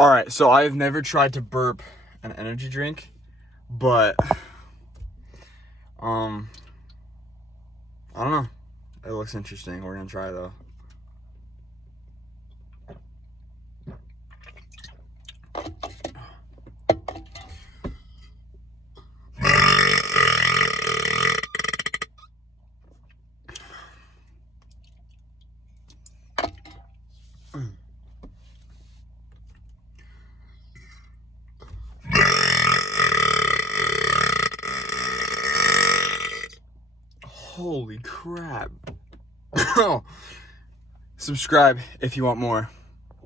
All right, so I've never tried to burp an energy drink, but I don't know. It looks interesting. We're gonna try though. Holy crap. Subscribe if you want more.